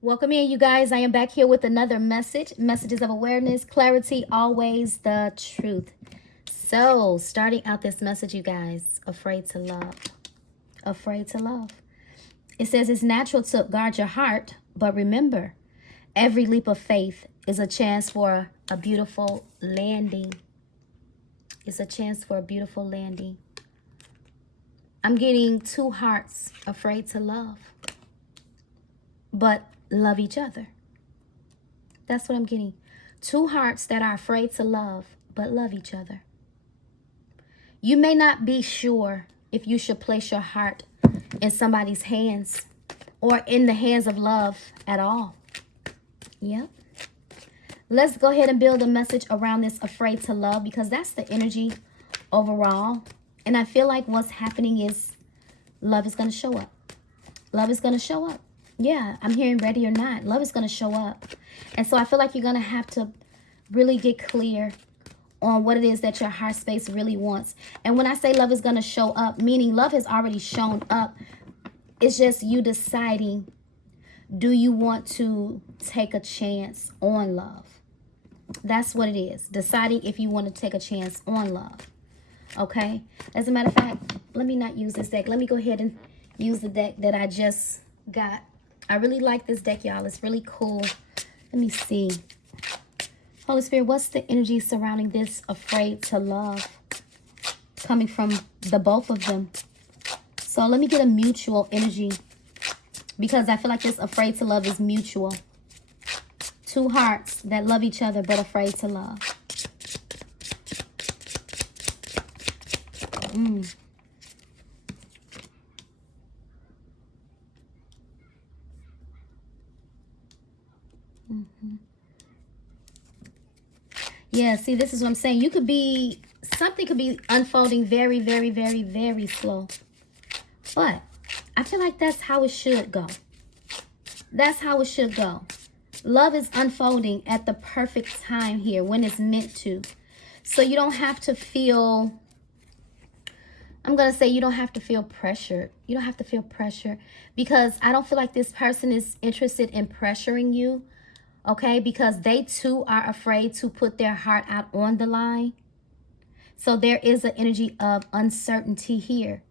Welcome in, you guys. I am back here with another messages of awareness, clarity, always the truth. So, starting out this message, you guys, afraid to love. Afraid to love. It says it's natural to guard your heart, but remember, every leap of faith is a chance for a beautiful landing. It's a chance for a beautiful landing. I'm getting two hearts afraid to love, but love each other. That's what I'm getting. Two hearts that are afraid to love, but love each other. You may not be sure if you should place your heart in somebody's hands or in the hands of love at all. Yep. Let's go ahead and build a message around this afraid to love, because that's the energy overall. And I feel like what's happening is love is going to show up. Love is going to show up. Yeah, I'm hearing ready or not. Love is going to show up. And so I feel like you're going to have to really get clear on what it is that your heart space really wants. And when I say love is going to show up, meaning love has already shown up. It's just you deciding, do you want to take a chance on love? That's what it is. Deciding if you want to take a chance on love. Okay? As a matter of fact, let me not use this deck. Let me go ahead and use the deck that I just got. I really like this deck, y'all. It's really cool. Let me see. Holy Spirit, what's the energy surrounding this afraid to love? Coming from the both of them. So let me get a mutual energy, because I feel like this afraid to love is mutual. Two hearts that love each other but afraid to love. Yeah, see, this is what I'm saying. You could be, something could be unfolding very, very, very, very slow. But I feel like that's how it should go. That's how it should go. Love is unfolding at the perfect time here when it's meant to. So you don't have to feel, I'm going to say you don't have to feel pressured. You don't have to feel pressure, because I don't feel like this person is interested in pressuring you. Okay, because they too are afraid to put their heart out on the line. So there is an energy of uncertainty here.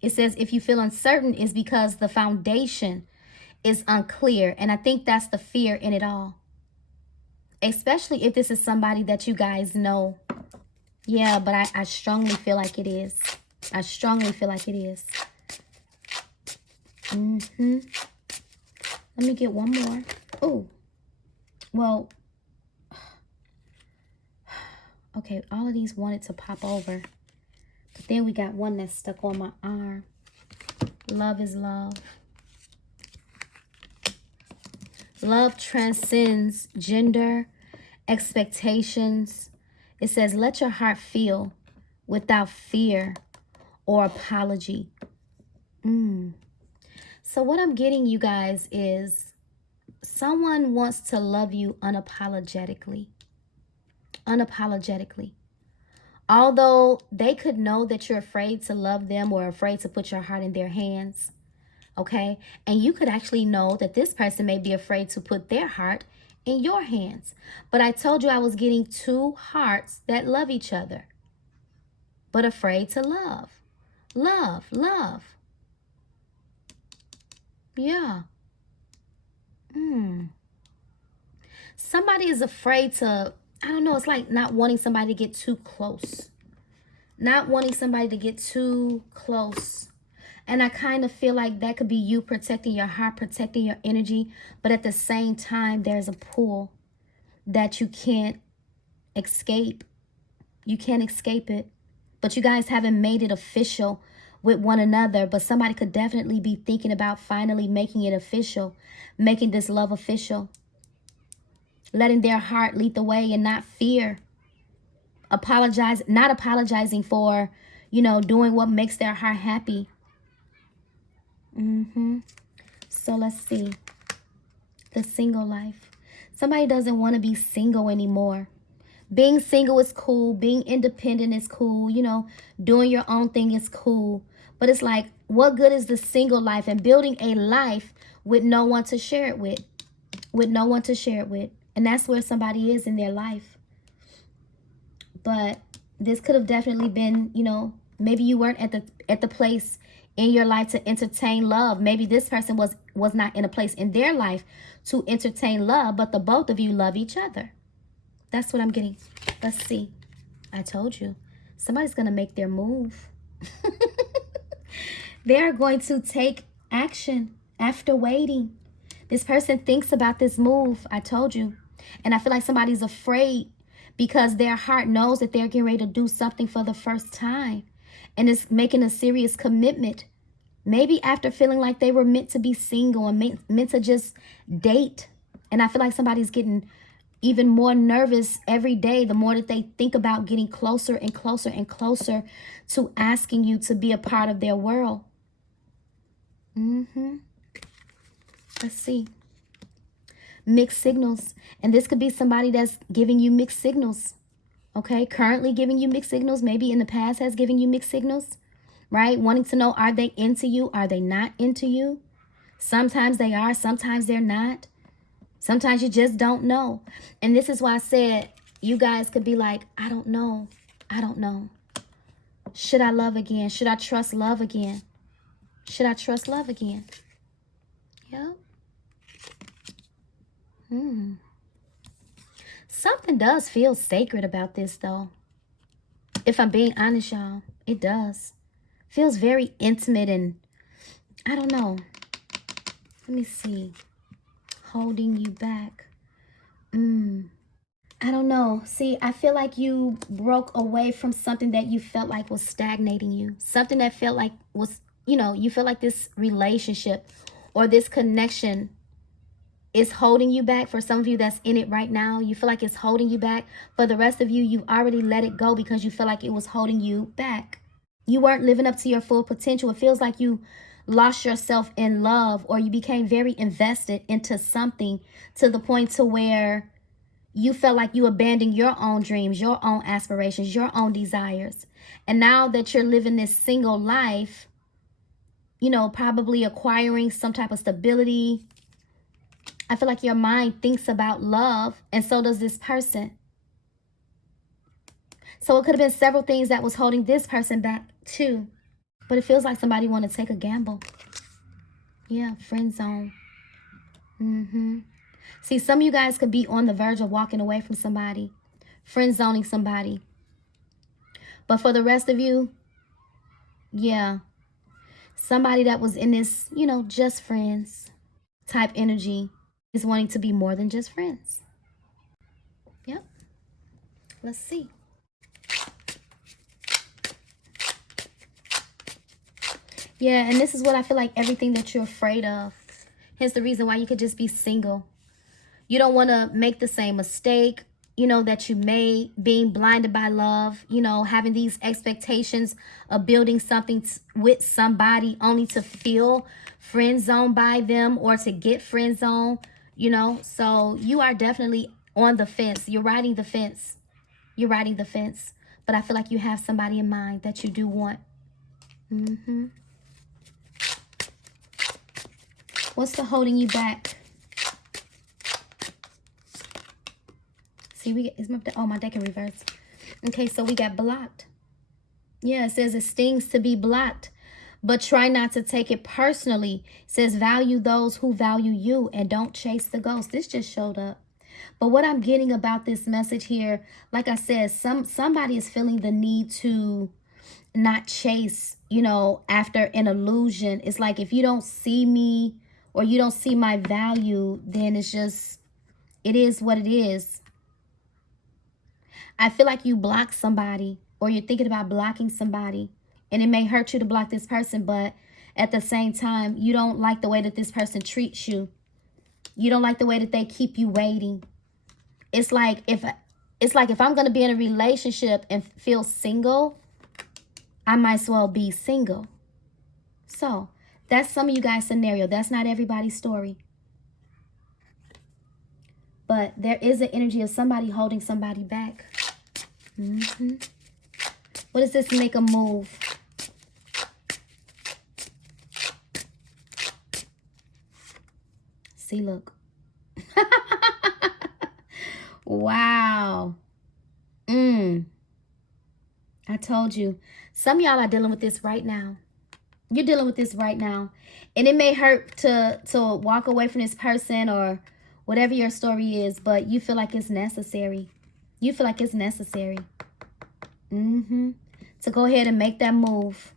It says if you feel uncertain, it's because the foundation is unclear. And I think that's the fear in it all. Especially if this is somebody that you guys know. Yeah, but I strongly feel like it is. I strongly feel like it is. Let me get one more. Oh, well, okay, all of these wanted to pop over. But then we got one that's stuck on my arm. Love is love. Love transcends gender, expectations. It says, let your heart feel without fear or apology. So what I'm getting, you guys, is someone wants to love you unapologetically. Unapologetically. Although they could know that you're afraid to love them or afraid to put your heart in their hands. Okay? And you could actually know that this person may be afraid to put their heart in your hands. But I told you I was getting two hearts that love each other, but afraid to love. Love, love. Yeah. Somebody is afraid to, I don't know, it's like not wanting somebody to get too close. Not wanting somebody to get too close. And I kind of feel like that could be you protecting your heart, protecting your energy. But at the same time, there's a pull that you can't escape. You can't escape it. But you guys haven't made it official with one another, but somebody could definitely be thinking about finally making it official, making this love official, letting their heart lead the way and not fear, not apologizing for, doing what makes their heart happy. So let's see, the single life. Somebody doesn't want to be single anymore. Being single is cool. Being independent is cool. Doing your own thing is cool. But it's like What good is the single life and building a life with no one to share it with? With no one to share it with. And that's where somebody is in their life. But this could have definitely been, you know, maybe you weren't at the place in your life to entertain love. Maybe this person was not in a place in their life to entertain love, but the both of you love each other. That's what I'm getting. Let's see. I told you. Somebody's going to make their move. They're going to take action after waiting. This person thinks about this move. I told you. And I feel like somebody's afraid because their heart knows that they're getting ready to do something for the first time. And it's making a serious commitment. Maybe after feeling like they were meant to be single and meant to just date. And I feel like somebody's getting even more nervous every day, the more that they think about getting closer and closer and closer to asking you to be a part of their world. Let's see. Mixed signals. And this could be somebody that's giving you mixed signals. Okay, currently giving you mixed signals. Maybe in the past has given you mixed signals. Right? Wanting to know, are they into you? Are they not into you? Sometimes they are. Sometimes they're not. Sometimes you just don't know. And this is why I said you guys could be like, I don't know. I don't know. Should I love again? Should I trust love again? Should I trust love again? Yeah. Something does feel sacred about this, though. If I'm being honest, y'all, it does. Feels very intimate and I don't know. Let me see. Holding you back. I don't know. See, I feel like you broke away from something that you felt like was stagnating you. Something that felt like was, you know, you feel like this relationship or this connection is holding you back. For some of you that's in it right now, you feel like it's holding you back. For the rest of you, you've already let it go because you feel like it was holding you back. You weren't living up to your full potential. It feels like you lost yourself in love, or you became very invested into something to the point to where you felt like you abandoned your own dreams, your own aspirations, your own desires. And now that you're living this single life, you know, probably acquiring some type of stability, I feel like your mind thinks about love, and so does this person. So it could have been several things that was holding this person back too. But it feels like somebody want to take a gamble. Yeah, friend zone. See, some of you guys could be on the verge of walking away from somebody, friend zoning somebody. But for the rest of you, yeah, somebody that was in this, you know, just friends type energy is wanting to be more than just friends. Yep. Let's see. Yeah, and this is what I feel like, everything that you're afraid of. Hence the reason why you could just be single. You don't want to make the same mistake, you know, that you made, being blinded by love, you know, having these expectations of building something with somebody only to feel friend zoned by them or to get friend zoned, you know. So you are definitely on the fence. You're riding the fence. You're riding the fence. But I feel like you have somebody in mind that you do want. What's the holding you back? See, we get, my deck in reverse. Okay, so we got blocked. Yeah, it says it stings to be blocked, but try not to take it personally. It says value those who value you and don't chase the ghost. This just showed up. But what I'm getting about this message here, like I said, somebody is feeling the need to not chase, you know, after an illusion. It's like, if you don't see me or you don't see my value, then it's just, it is what it is. I feel like you block somebody, or you're thinking about blocking somebody, and it may hurt you to block this person, but at the same time, you don't like the way that this person treats you. You don't like the way that they keep you waiting. It's like if I'm going to be in a relationship and feel single, I might as well be single. So that's some of you guys' scenario. That's not everybody's story. But there is an energy of somebody holding somebody back. What does this make a move? See, look. Wow. I told you. Some of y'all are dealing with this right now. You're dealing with this right now. And it may hurt to walk away from this person or whatever your story is, but you feel like it's necessary. You feel like it's necessary. To go ahead and make that move.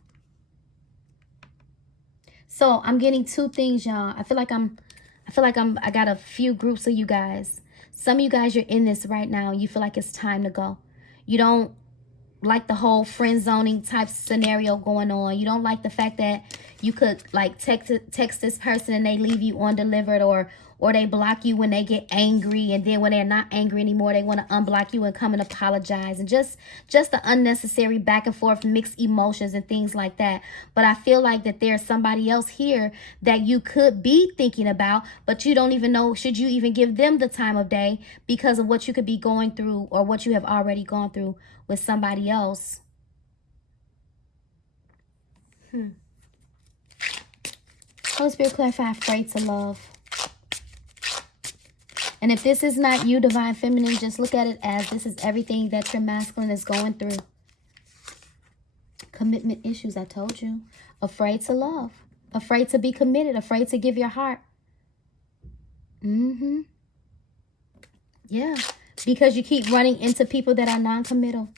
So I'm getting two things, y'all. I got a few groups of you guys. Some of you guys, you're in this right now. You feel like it's time to go. You don't like the whole friend zoning type scenario going on. You don't like the fact that you could like text this person and they leave you undelivered, or they block you when they get angry, and then when they're not angry anymore, they want to unblock you and come and apologize, and just the unnecessary back and forth mixed emotions and things like that. But I feel like that there's somebody else here that you could be thinking about, but you don't even know, should you even give them the time of day because of what you could be going through or what you have already gone through with somebody else. Holy Spirit, clarify, afraid to love. And if this is not you, Divine Feminine, just look at it as this is everything that your masculine is going through. Commitment issues, I told you. Afraid to love. Afraid to be committed. Afraid to give your heart. Yeah. Because you keep running into people that are non-committal.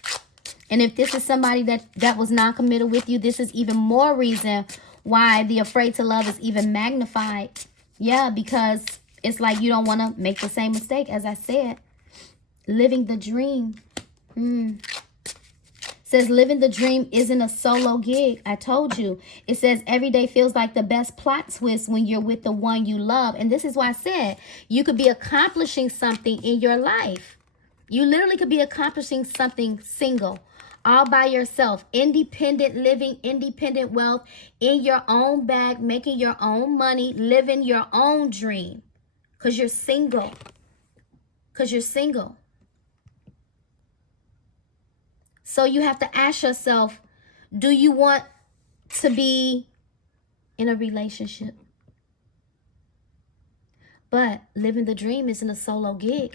And if this is somebody that was non-committal with you, this is even more reason why the afraid to love is even magnified. Yeah, because it's like you don't want to make the same mistake, as I said. Living the dream. Says living the dream isn't a solo gig. I told you. It says every day feels like the best plot twist when you're with the one you love. And this is why I said you could be accomplishing something in your life. You literally could be accomplishing something single, all by yourself, independent living, independent wealth, in your own bag, making your own money, living your own dream. Because you're single. So you have to ask yourself, do you want to be in a relationship? But living the dream isn't a solo gig.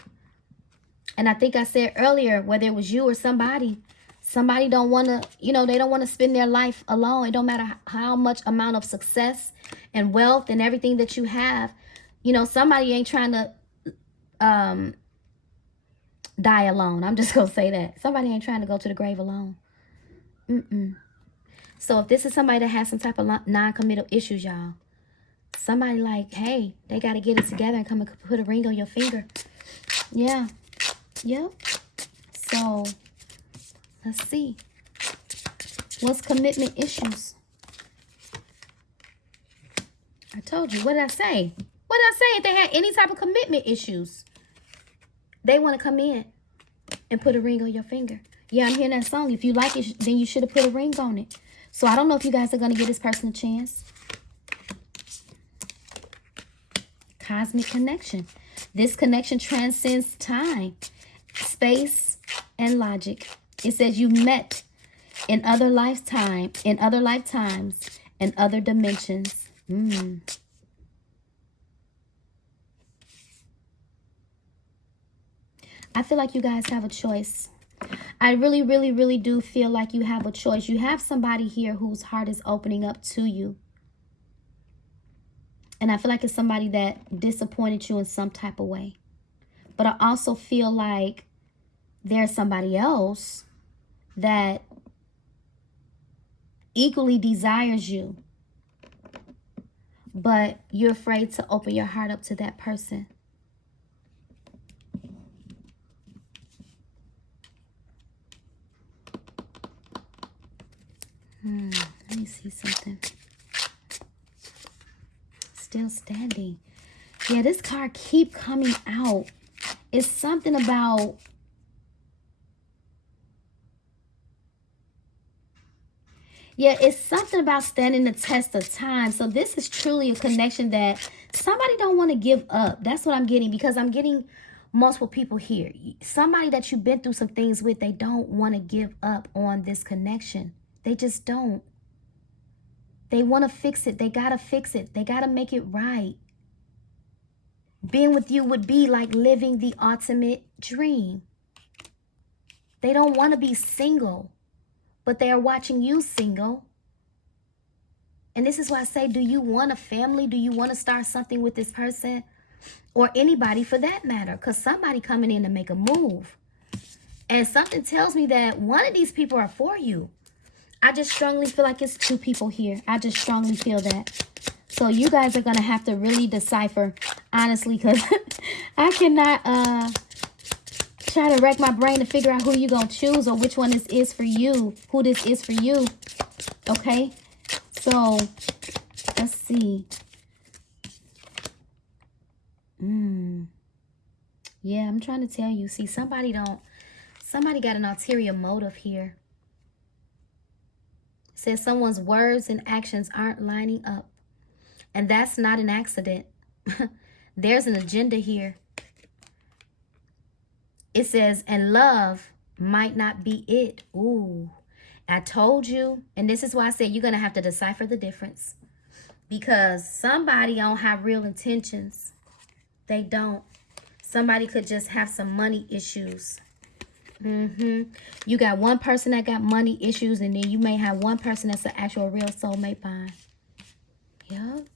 And I think I said earlier, whether it was you or somebody don't want to, they don't want to spend their life alone. It don't matter how much amount of success and wealth and everything that you have. Somebody ain't trying to die alone. I'm just going to say that. Somebody ain't trying to go to the grave alone. So if this is somebody that has some type of non-committal issues, y'all, somebody like, hey, they got to get it together and come and put a ring on your finger. Yeah. Yep. So let's see. What's commitment issues? I told you. What did I say? What did I say? If they had any type of commitment issues, they want to come in and put a ring on your finger. Yeah, I'm hearing that song. If you like it, then you should have put a ring on it. So I don't know if you guys are going to give this person a chance. Cosmic connection. This connection transcends time, space, and logic. It says you met in other lifetimes, and other dimensions. I feel like you guys have a choice. I really, really, really do feel like you have a choice. You have somebody here whose heart is opening up to you. And I feel like it's somebody that disappointed you in some type of way. But I also feel like there's somebody else that equally desires you, but you're afraid to open your heart up to that person. Let me see something. Still standing. Yeah, this card keep coming out. It's something about it's something about standing the test of time. So this is truly a connection that somebody don't want to give up. That's what I'm getting, because I'm getting multiple people here. Somebody that you've been through some things with, they don't want to give up on this connection. They just don't. They want to fix it. They got to fix it. They got to make it right. Being with you would be like living the ultimate dream. They don't want to be single, but they are watching you single. And this is why I say, do you want a family? Do you want to start something with this person? Or anybody for that matter? Because somebody coming in to make a move. And something tells me that one of these people are for you. I just strongly feel like it's two people here. I just strongly feel that. So you guys are going to have to really decipher, honestly, because I cannot try to rack my brain to figure out who you're going to choose or which one this is for you, who this is for you. Okay? So, let's see. Yeah, I'm trying to tell you. See, somebody got an ulterior motive here. It says someone's words and actions aren't lining up. And that's not an accident. There's an agenda here. It says, and love might not be it. Ooh, I told you. And this is why I said you're going to have to decipher the difference. Because somebody don't have real intentions. They don't. Somebody could just have some money issues. You got one person that got money issues, and then you may have one person that's an actual real soulmate bond. Yep.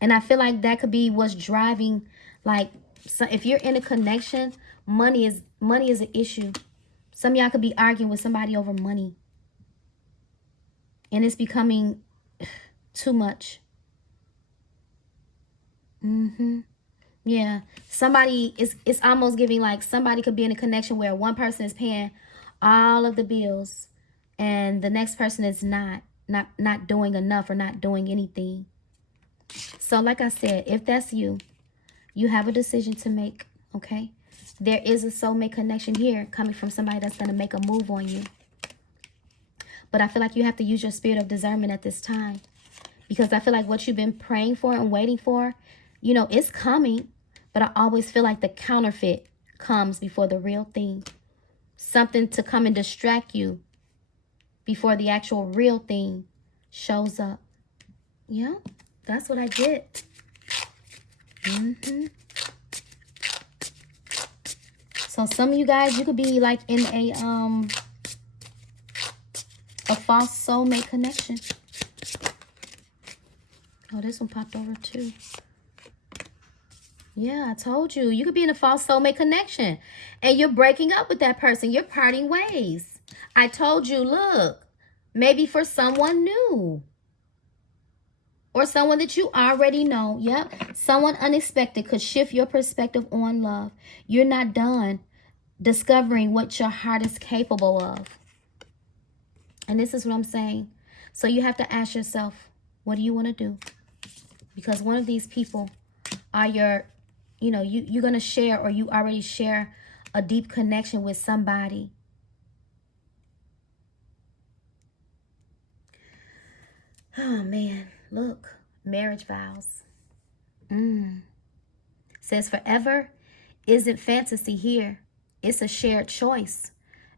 And I feel like that could be what's driving, like, so if you're in a connection, money is an issue. Some of y'all could be arguing with somebody over money. And it's becoming too much. Yeah. It's almost giving like somebody could be in a connection where one person is paying all of the bills and the next person is not doing enough or not doing anything. So like I said, if that's you, you have a decision to make, okay? There is a soulmate connection here coming from somebody that's going to make a move on you. But I feel like you have to use your spirit of discernment at this time. Because I feel like what you've been praying for and waiting for, you know, it's coming. But I always feel like the counterfeit comes before the real thing. Something to come and distract you before the actual real thing shows up. Yeah, that's what I get. So some of you guys, you could be like in a false soulmate connection. Oh, this one popped over too. Yeah, I told you. You could be in a false soulmate connection. And you're breaking up with that person. You're parting ways. I told you, look, maybe for someone new. Or someone that you already know. Yep. Someone unexpected could shift your perspective on love. You're not done discovering what your heart is capable of. And this is what I'm saying. So you have to ask yourself, what do you want to do? Because one of these people are your, you know, you're going to share, or you already share a deep connection with somebody. Oh, man. Look. Marriage vows. Says forever isn't fantasy here. It's a shared choice.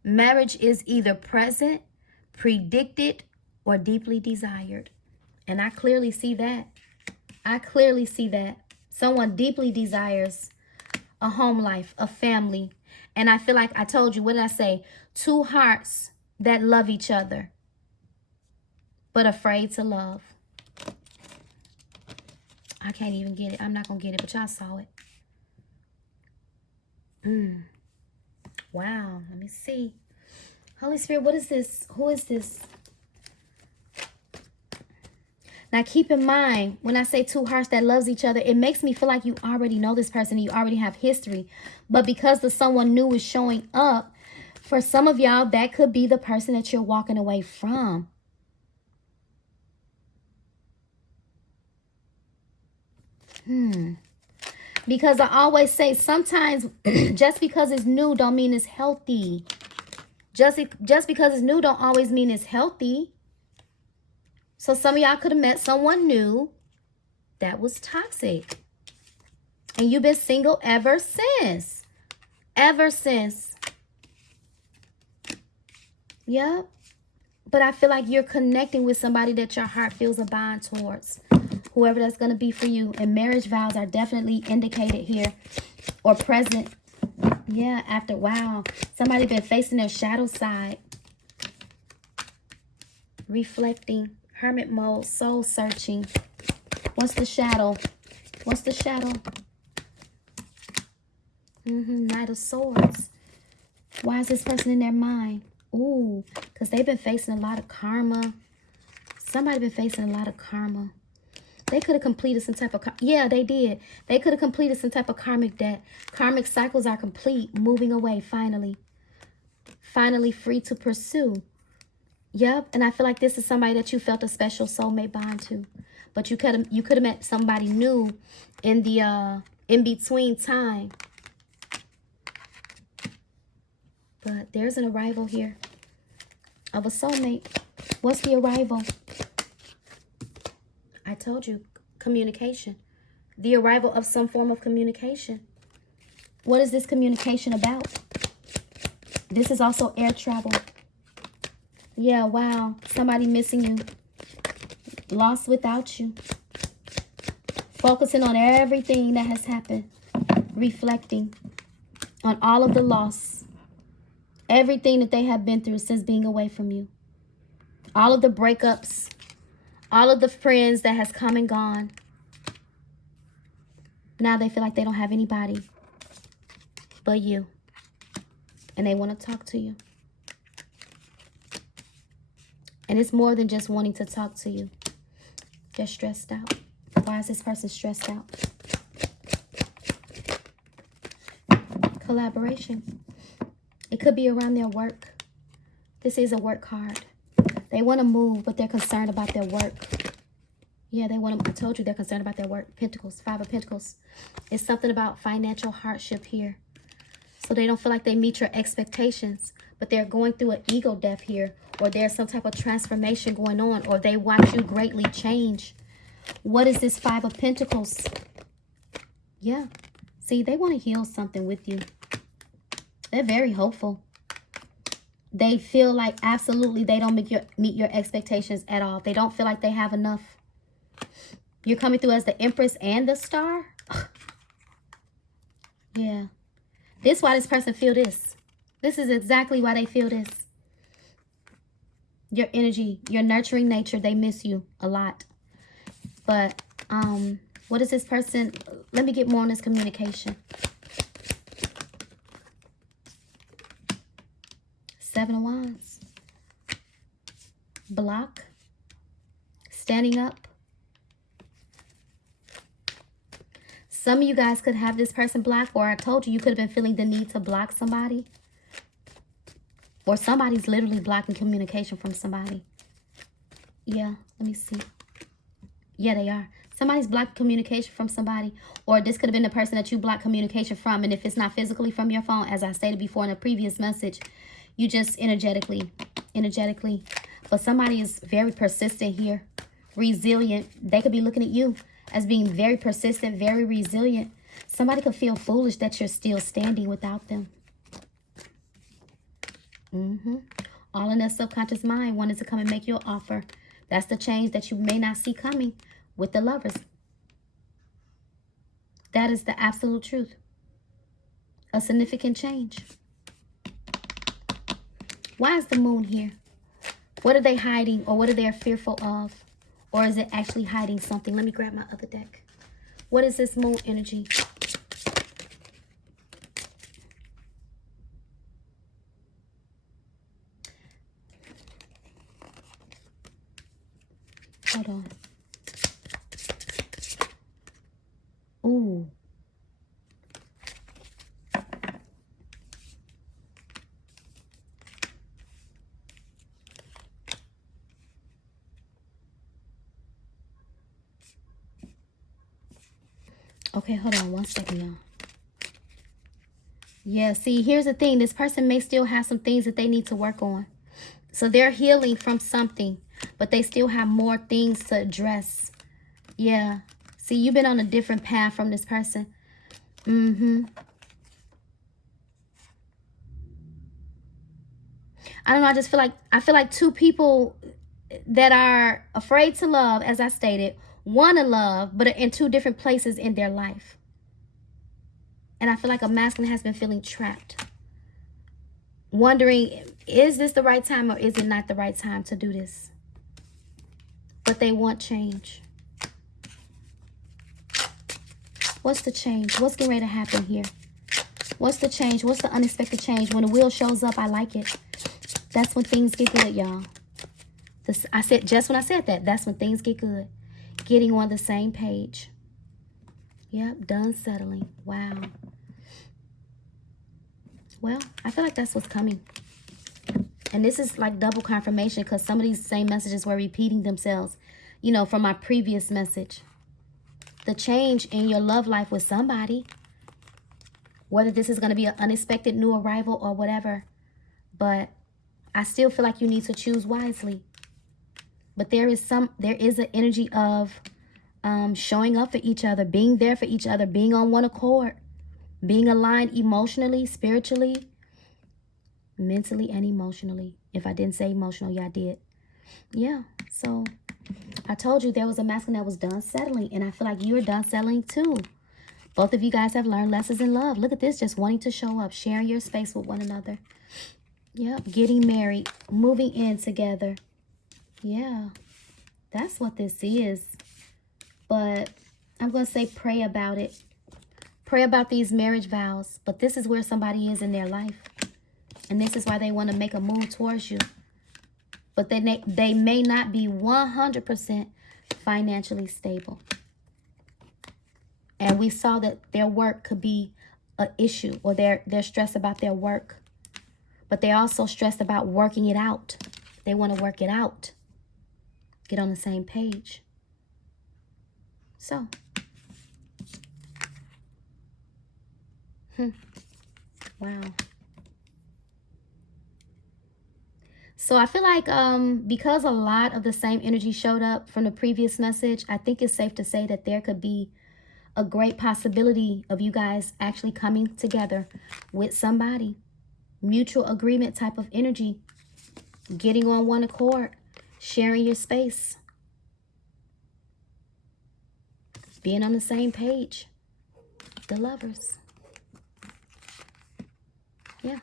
Marriage is either present, predicted, or deeply desired. And I clearly see that. I clearly see that. Someone deeply desires a home life, a family. And I feel like I told you, what did I say? Two hearts that love each other, but afraid to love. I can't even get it. I'm not going to get it, but y'all saw it. Wow. Let me see. Holy Spirit, what is this? Who is this? Now, keep in mind, when I say two hearts that loves each other, it makes me feel like you already know this person. You already have history. But because the someone new is showing up, for some of y'all, that could be the person that you're walking away from. Because I always say sometimes just because it's new don't mean it's healthy. Just because it's new don't always mean it's healthy. So some of y'all could have met someone new that was toxic. And you've been single ever since. Ever since. Yep. But I feel like you're connecting with somebody that your heart feels a bond towards. whoever that's going to be for you. And marriage vows are definitely indicated here or present. Yeah, after, wow. Somebody been facing their shadow side. Reflecting. Hermit mode. Soul searching. What's the shadow? What's the shadow? Knight of Swords. Why is this person in their mind? Ooh, because they've been facing a lot of karma. Somebody been facing a lot of karma. They could have completed some type of... Yeah, they did. They could have completed some type of karmic debt. Karmic cycles are complete. Moving away, finally. Finally free to pursue. Yep, and I feel like this is somebody that you felt a special soulmate bond to. But you could have met somebody new in the in-between time. But there's an arrival here of a soulmate. What's the arrival? I told you, communication. The arrival of some form of communication. What is this communication about? This is also air travel. Yeah, wow. Somebody missing you. Lost without you. Focusing on everything that has happened. Reflecting on all of the loss. Everything that they have been through since being away from you. All of the breakups. All of the friends that has come and gone. Now they feel like they don't have anybody but you. And they want to talk to you. And it's more than just wanting to talk to you. They're stressed out. Why is this person stressed out? Collaboration. It could be around their work. This is a work card. They want to move, but they're concerned about their work. Yeah, they want to... I told you they're concerned about their work. Pentacles. 5 of Pentacles. It's something about financial hardship here. So they don't feel like they meet your expectations. But they're going through an ego death here. Or there's some type of transformation going on. Or they watch you greatly change. What is this 5 of Pentacles? Yeah. See, they want to heal something with you. They're very hopeful. They feel like absolutely they don't meet your expectations at all. They don't feel like they have enough. You're coming through as the Empress and the Star. Yeah. This is why this person feel this. This is exactly why they feel this. Your energy, your nurturing nature, they miss you a lot. But what is this person? Let me get more on this communication. 7 of Wands. Block. Standing up. Some of you guys could have this person block, or I told you, you could have been feeling the need to block somebody. Or somebody's literally blocking communication from somebody. Yeah, let me see. Yeah, they are. Somebody's blocking communication from somebody. Or this could have been the person that you blocked communication from. And if it's not physically from your phone, as I stated before in a previous message, you just energetically. But somebody is very persistent here. Resilient. They could be looking at you as being very persistent, very resilient. Somebody could feel foolish that you're still standing without them. All in their subconscious mind wanted to come and make you an offer. That's the change that you may not see coming with the Lovers. That is the absolute truth. A significant change. Why is the Moon here? What are they hiding, or what are they fearful of? Or is it actually hiding something? Let me grab my other deck. What is this Moon energy? Hold on. Ooh. Okay, hold on one second, y'all. Yeah, see, here's the thing. This person may still have some things that they need to work on. So they're healing from something, but they still have more things to address. Yeah. See, you've been on a different path from this person. I don't know. I feel like two people that are afraid to love, as I stated, want to love, but are in two different places in their life. And I feel like a masculine has been feeling trapped, wondering, is this the right time or is it not the right time to do this? But they want change. What's the change? What's getting ready to happen here? What's the change? What's the unexpected change? When the wheel shows up, I like it. That's when things get good, y'all. I said, just when I said that, that's when things get good. Getting on the same page. Yep, done settling. Wow. Well, I feel like that's what's coming. And this is like double confirmation because some of these same messages were repeating themselves, you know, from my previous message. The change in your love life with somebody, whether this is going to be an unexpected new arrival or whatever, but I still feel like you need to choose wisely. But there is an energy of showing up for each other, being there for each other, being on one accord, being aligned emotionally, spiritually, mentally, and emotionally. If I didn't say emotional, yeah, I did. Yeah, so I told you there was a masculine that was done settling, and I feel like you're done settling too. Both of you guys have learned lessons in love. Look at this, just wanting to show up, sharing your space with one another. Yep, getting married, moving in together. Yeah, that's what this is. But I'm going to say pray about it. Pray about these marriage vows. But this is where somebody is in their life. And this is why they want to make a move towards you. But they may not be 100% financially stable. And we saw that their work could be an issue, or they're stressed about their work. But they're also stressed about working it out. They want to work it out. Get on the same page. So. Wow. So I feel like because a lot of the same energy showed up from the previous message, I think it's safe to say that there could be a great possibility of you guys actually coming together with somebody. Mutual agreement type of energy. Getting on one accord. Sharing your space. Being on the same page. The lovers. Yeah.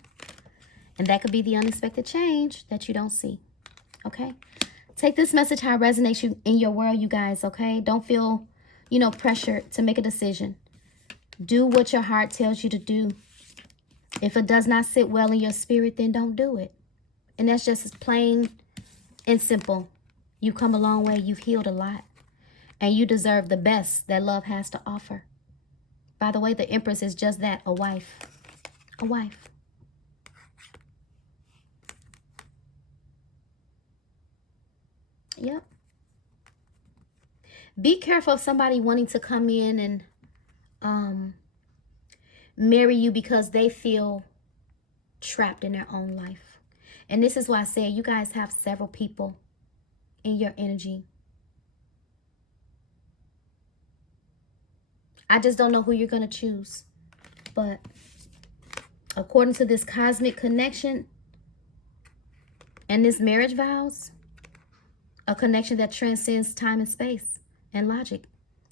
And that could be the unexpected change that you don't see. Okay? Take this message how it resonates in your world, you guys, okay? Don't feel, pressured to make a decision. Do what your heart tells you to do. If it does not sit well in your spirit, then don't do it. And that's just as plain and simple. You've come a long way. You've healed a lot. And you deserve the best that love has to offer. By the way, the Empress is just that, a wife. A wife. Yep. Be careful of somebody wanting to come in and marry you because they feel trapped in their own life. And this is why I say you guys have several people in your energy. I just don't know who you're going to choose. But according to this cosmic connection and this marriage vows, a connection that transcends time and space and logic.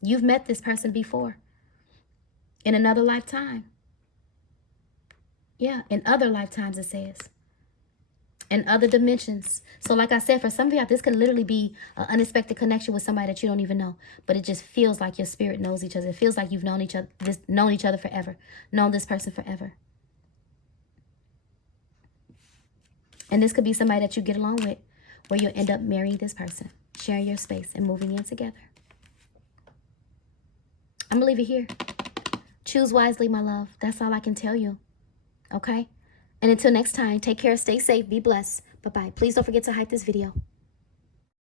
You've met this person before. In another lifetime. Yeah, in other lifetimes it says. In other dimensions. So like I said, for some of y'all, this can literally be an unexpected connection with somebody that you don't even know. But it just feels like your spirit knows each other. It feels like you've known each other forever. Known this person forever. And this could be somebody that you get along with, where you'll end up marrying this person, sharing your space, and moving in together. I'm going to leave it here. Choose wisely, my love. That's all I can tell you. Okay? And until next time, take care, stay safe, be blessed. Bye-bye. Please don't forget to hype this video.